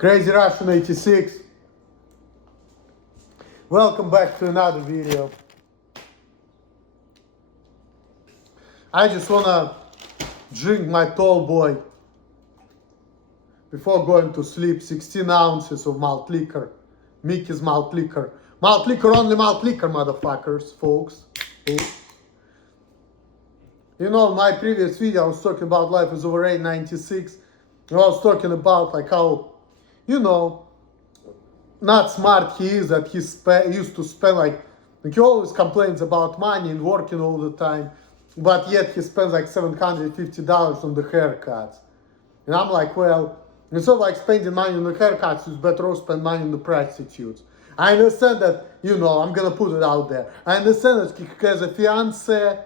Crazy Russian 86. Welcome back to another video. I just wanna drink my tall boy before going to sleep. 16 ounces of malt liquor. Mickey's malt liquor. Malt liquor, only malt liquor, motherfuckers, folks. You know, in my previous video I was talking about Life is Over 896. I was talking about like how, you know, not smart he is, that he used to spend like he always complains about money and working all the time, but yet he spends like $750 on the haircuts. And I'm like, well, instead of like spending money on the haircuts, it's better off spend money on the prostitutes. I understand that, you know, I'm gonna put it out there. I understand that he has a fiance,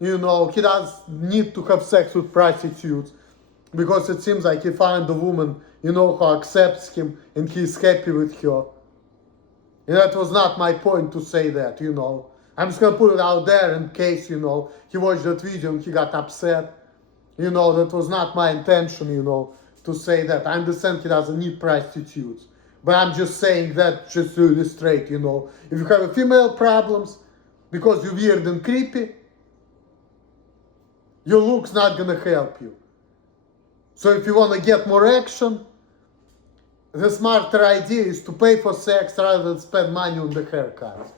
you know, he does need to have sex with prostitutes, because it seems like he found a woman, you know, who accepts him and he's happy with her. And that was not my point to say that, you know. I'm just gonna put it out there in case, you know, he watched that video and he got upset. You know, that was not my intention, you know, to say that. I understand he doesn't need prostitutes. But I'm just saying that just to illustrate, you know. If you have a female problems because you're weird and creepy, your looks not gonna help you. So if you want to get more action, the smarter idea is to pay for sex rather than spend money on the haircut.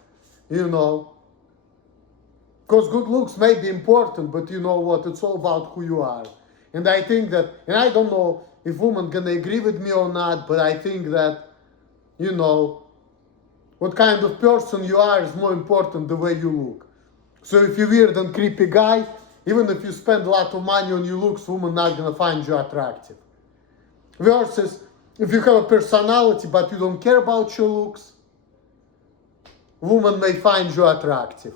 You know. Because good looks may be important, but you know what, it's all about who you are. And I think that, and I don't know if women gonna agree with me or not, but I think that, you know, what kind of person you are is more important the way you look. So if you're weird and creepy guy, even if you spend a lot of money on your looks, women not gonna find you attractive. Versus, if you have a personality but you don't care about your looks, women may find you attractive.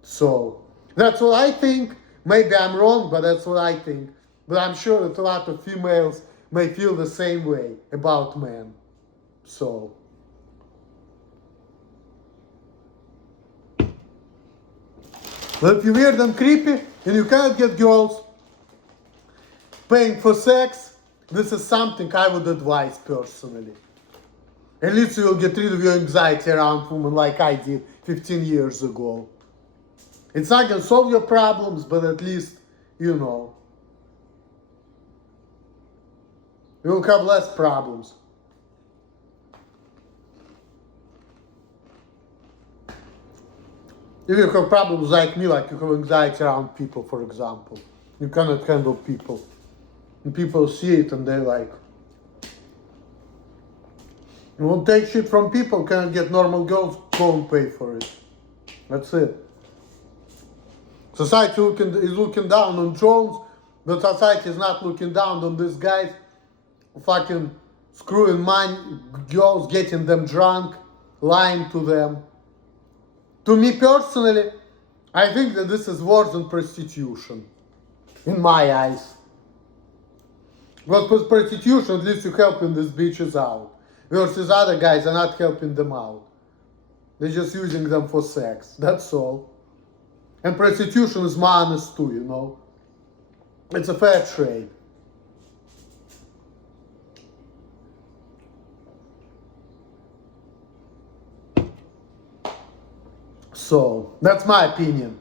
So, that's what I think. Maybe I'm wrong, but that's what I think. But I'm sure that a lot of females may feel the same way about men. So, but if you're weird and creepy and you cannot get girls paying for sex, this is something I would advise personally. At least you will get rid of your anxiety around women like I did 15 years ago. It's not going to solve your problems, but at least, you know, you will have less problems. If you have problems like me, like you have anxiety around people, for example, you cannot handle people, and people see it and they're like, you won't take shit from people, cannot get normal girls, go and pay for it. That's it. Society is looking down on drones, but society is not looking down on these guys fucking screwing money, girls, getting them drunk, lying to them. To me personally, I think that this is worse than prostitution, in my eyes. But with prostitution, at least you're helping these bitches out. Versus other guys are not helping them out. They're just using them for sex, that's all. And prostitution is honest too, you know. It's a fair trade. So, that's my opinion.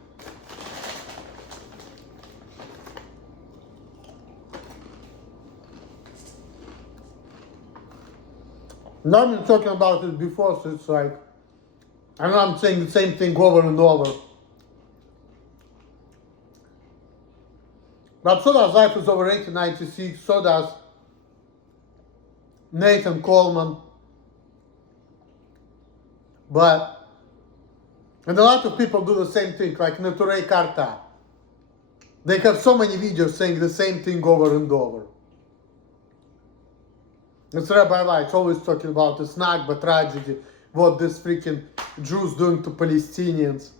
Now I've been talking about it before, so it's like, I know I'm saying the same thing over and over. But so does Life is Over 1896, so does Nathan Coleman. But, and a lot of people do the same thing, like Neturei Karta. They have so many videos saying the same thing over and over. It's Rabbi Lights always talking about the Nakba tragedy, what this freaking Jews doing to Palestinians.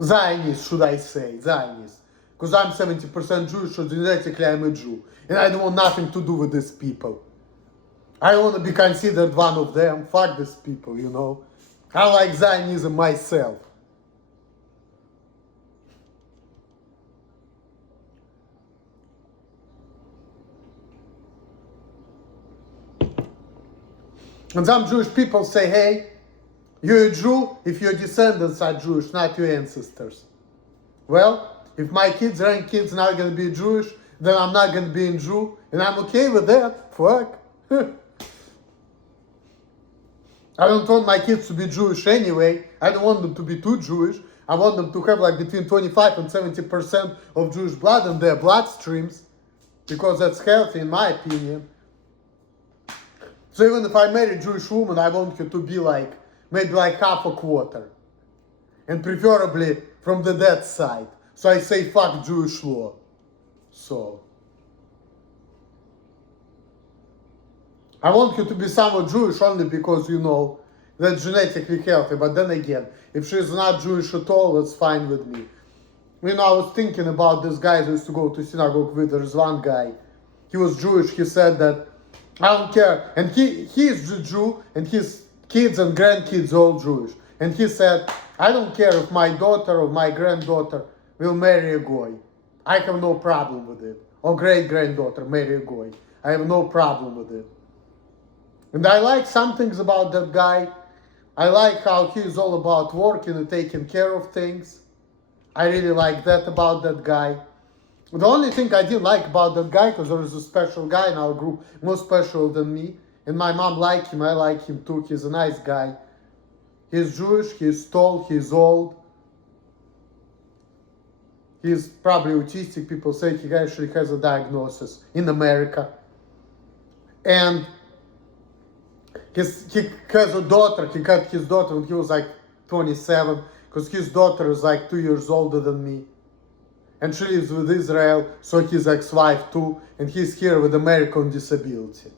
Zionists, should I say, Zionists. Because I'm 70% Jewish, so genetically I'm a Jew. And I don't want nothing to do with these people. I don't want to be considered one of them. Fuck these people, you know. I like Zionism myself. And some Jewish people say, hey, you're a Jew if your descendants are Jewish, not your ancestors. Well, if my kids, grandkids not going to be Jewish, then I'm not going to be a Jew, and I'm okay with that. Fuck. I don't want my kids to be Jewish anyway. I don't want them to be too Jewish. I want them to have like between 25 and 70% of Jewish blood in their bloodstreams, because that's healthy in my opinion. So even if I marry a Jewish woman, I want her to be like, maybe like half a quarter. And preferably from the dead side. So I say fuck Jewish law. So I want her to be somewhat Jewish only because, you know, that's genetically healthy. But then again, if she's not Jewish at all, that's fine with me. You know, I was thinking about this guy who used to go to synagogue with. There's one guy. He was Jewish. He said that, I don't care. And he is a Jew, and his kids and grandkids all Jewish. And he said, I don't care if my daughter or my granddaughter will marry a goy. I have no problem with it. Or great-granddaughter marry a goy. I have no problem with it. And I like some things about that guy. I like how he's all about working and taking care of things. I really like that about that guy. The only thing I didn't like about that guy, because there was a special guy in our group, more special than me, and my mom liked him, I like him too, he's a nice guy. He's Jewish, he's tall, he's old. He's probably autistic, people say he actually has a diagnosis in America. And he has a daughter, he got his daughter when he was like 27, because his daughter is like 2 years older than me. And she lives with Israel, so his ex-wife too, and he's here with American disability.